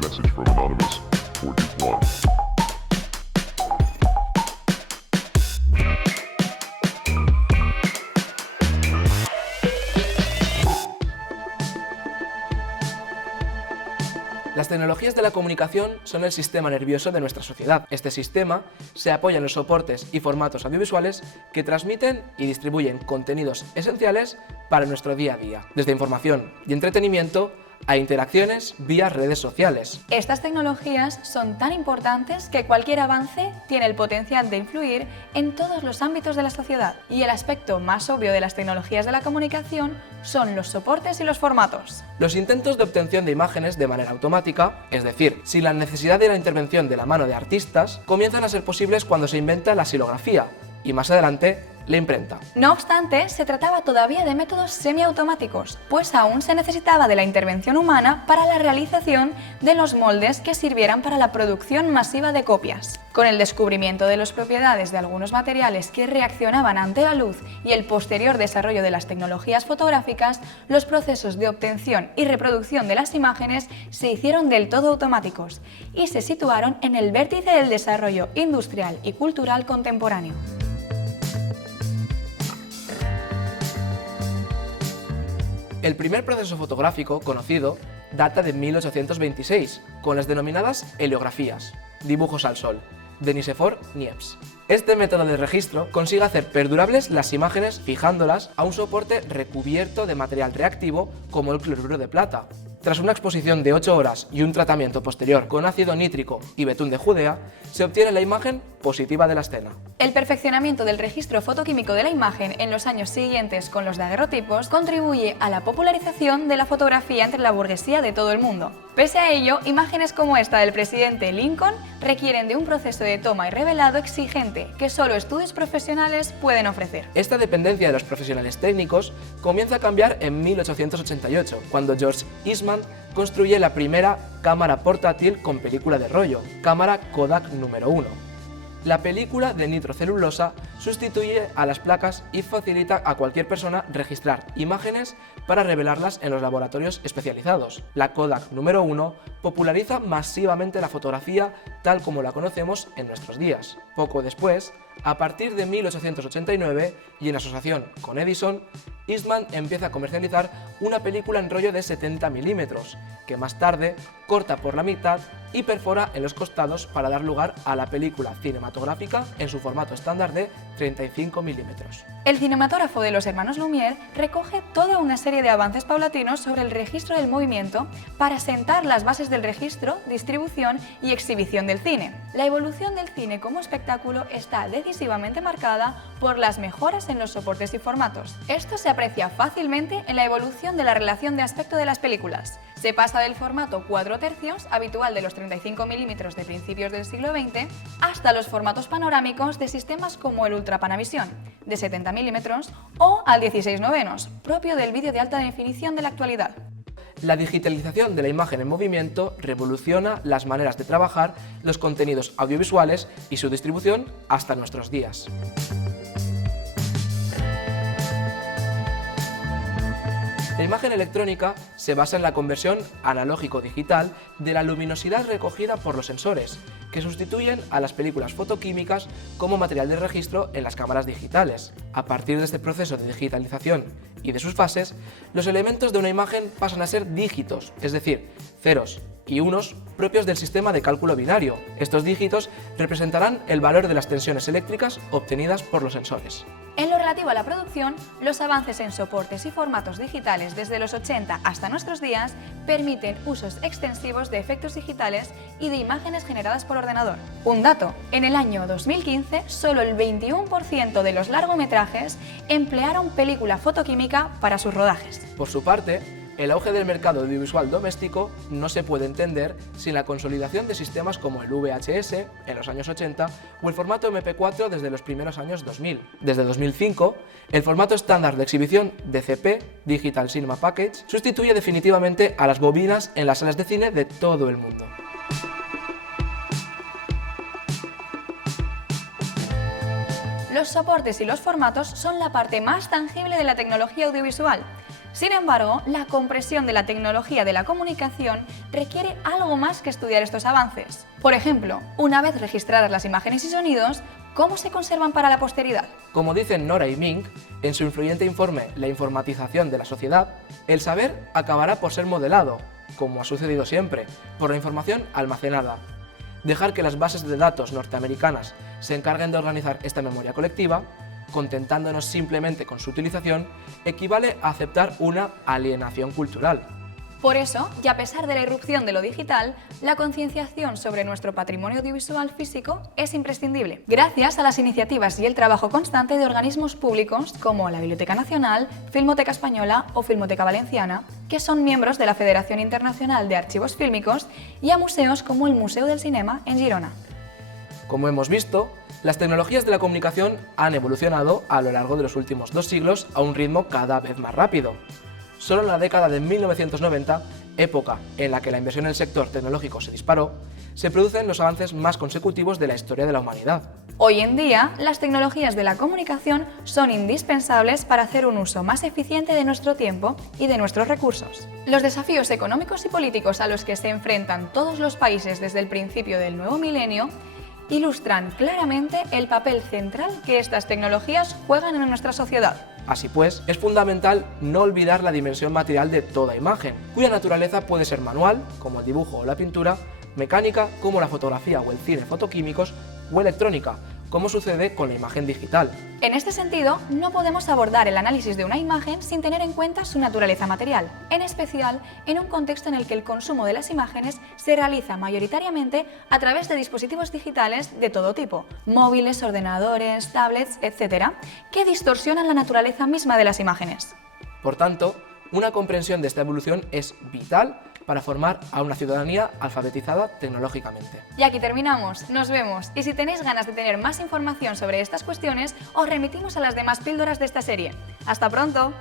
message from Anonymous 41. Las tecnologías de la comunicación son el sistema nervioso de nuestra sociedad. Este sistema se apoya en los soportes y formatos audiovisuales que transmiten y distribuyen contenidos esenciales para nuestro día a día, desde información y entretenimiento a interacciones vía redes sociales. Estas tecnologías son tan importantes que cualquier avance tiene el potencial de influir en todos los ámbitos de la sociedad. Y el aspecto más obvio de las tecnologías de la comunicación son los soportes y los formatos. Los intentos de obtención de imágenes de manera automática, es decir, sin la necesidad de la intervención de la mano de artistas, comienzan a ser posibles cuando se inventa la xilografía y más adelante la imprenta. No obstante, se trataba todavía de métodos semiautomáticos, pues aún se necesitaba de la intervención humana para la realización de los moldes que sirvieran para la producción masiva de copias. Con el descubrimiento de las propiedades de algunos materiales que reaccionaban ante la luz y el posterior desarrollo de las tecnologías fotográficas, los procesos de obtención y reproducción de las imágenes se hicieron del todo automáticos y se situaron en el vértice del desarrollo industrial y cultural contemporáneo. El primer proceso fotográfico conocido data de 1826, con las denominadas heliografías, dibujos al sol, de Nicéphore Niepce. Este método de registro consigue hacer perdurables las imágenes fijándolas a un soporte recubierto de material reactivo como el cloruro de plata. Tras una exposición de 8 horas y un tratamiento posterior con ácido nítrico y betún de Judea, se obtiene la imagen positiva de la escena. El perfeccionamiento del registro fotoquímico de la imagen en los años siguientes con los daguerrotipos contribuye a la popularización de la fotografía entre la burguesía de todo el mundo. Pese a ello, imágenes como esta del presidente Lincoln requieren de un proceso de toma y revelado exigente que solo estudios profesionales pueden ofrecer. Esta dependencia de los profesionales técnicos comienza a cambiar en 1888, cuando George Eastman construye la primera cámara portátil con película de rollo, cámara Kodak número 1. La película de nitrocelulosa sustituye a las placas y facilita a cualquier persona registrar imágenes para revelarlas en los laboratorios especializados. La Kodak número 1 populariza masivamente la fotografía tal como la conocemos en nuestros días. Poco después, a partir de 1889 y en asociación con Edison, Eastman empieza a comercializar una película en rollo de 70 milímetros, que más tarde corta por la mitad y perfora en los costados para dar lugar a la película cinematográfica en su formato estándar de 35 milímetros. El cinematógrafo de los hermanos Lumière recoge toda una serie de avances paulatinos sobre el registro del movimiento para sentar las bases del registro, distribución y exhibición del cine. La evolución del cine como espectáculo está decisivamente marcada por las mejoras en los soportes y formatos. Esto se aprecia fácilmente en la evolución de la relación de aspecto de las películas. Se pasa del formato 4/3 habitual de los 35 milímetros de principios del siglo XX hasta los formatos panorámicos de sistemas como el Ultra Panavision de 70 milímetros o al 16/9, propio del vídeo de alta definición de la actualidad. La digitalización de la imagen en movimiento revoluciona las maneras de trabajar los contenidos audiovisuales y su distribución hasta nuestros días. La imagen electrónica se basa en la conversión analógico-digital de la luminosidad recogida por los sensores, que sustituyen a las películas fotoquímicas como material de registro en las cámaras digitales. A partir de este proceso de digitalización y de sus fases, los elementos de una imagen pasan a ser dígitos, es decir, ceros y unos propios del sistema de cálculo binario. Estos dígitos representarán el valor de las tensiones eléctricas obtenidas por los sensores. En lo relativo a la producción, los avances en soportes y formatos digitales desde los 80 hasta nuestros días permiten usos extensivos de efectos digitales y de imágenes generadas por ordenador. Un dato: en el año 2015, solo el 21% de los largometrajes emplearon película fotoquímica para sus rodajes. Por su parte, el auge del mercado audiovisual doméstico no se puede entender sin la consolidación de sistemas como el VHS en los años 80 o el formato MP4 desde los primeros años 2000. Desde 2005, el formato estándar de exhibición DCP, Digital Cinema Package, sustituye definitivamente a las bobinas en las salas de cine de todo el mundo. Los soportes y los formatos son la parte más tangible de la tecnología audiovisual. Sin embargo, la compresión de la tecnología de la comunicación requiere algo más que estudiar estos avances. Por ejemplo, una vez registradas las imágenes y sonidos, ¿cómo se conservan para la posteridad? Como dicen Nora y Mink en su influyente informe La informatización de la sociedad, el saber acabará por ser modelado, como ha sucedido siempre, por la información almacenada. Dejar que las bases de datos norteamericanas se encarguen de organizar esta memoria colectiva, contentándonos simplemente con su utilización, equivale a aceptar una alienación cultural. Por eso, y a pesar de la irrupción de lo digital, la concienciación sobre nuestro patrimonio audiovisual físico es imprescindible. Gracias a las iniciativas y el trabajo constante de organismos públicos como la Biblioteca Nacional, Filmoteca Española o Filmoteca Valenciana, que son miembros de la Federación Internacional de Archivos Fílmicos, y a museos como el Museo del Cinema en Girona. Como hemos visto, las tecnologías de la comunicación han evolucionado a lo largo de los últimos 2 siglos a un ritmo cada vez más rápido. Solo en la década de 1990, época en la que la inversión en el sector tecnológico se disparó, se producen los avances más consecutivos de la historia de la humanidad. Hoy en día, las tecnologías de la comunicación son indispensables para hacer un uso más eficiente de nuestro tiempo y de nuestros recursos. Los desafíos económicos y políticos a los que se enfrentan todos los países desde el principio del nuevo milenio ilustran claramente el papel central que estas tecnologías juegan en nuestra sociedad. Así pues, es fundamental no olvidar la dimensión material de toda imagen, cuya naturaleza puede ser manual, como el dibujo o la pintura, mecánica, como la fotografía o el cine fotoquímicos, o electrónica, como sucede con la imagen digital. En este sentido, no podemos abordar el análisis de una imagen sin tener en cuenta su naturaleza material, en especial en un contexto en el que el consumo de las imágenes se realiza mayoritariamente a través de dispositivos digitales de todo tipo, móviles, ordenadores, tablets, etc., que distorsionan la naturaleza misma de las imágenes. Por tanto, una comprensión de esta evolución es vital para formar a una ciudadanía alfabetizada tecnológicamente. Y aquí terminamos, nos vemos, y si tenéis ganas de tener más información sobre estas cuestiones, os remitimos a las demás píldoras de esta serie. ¡Hasta pronto!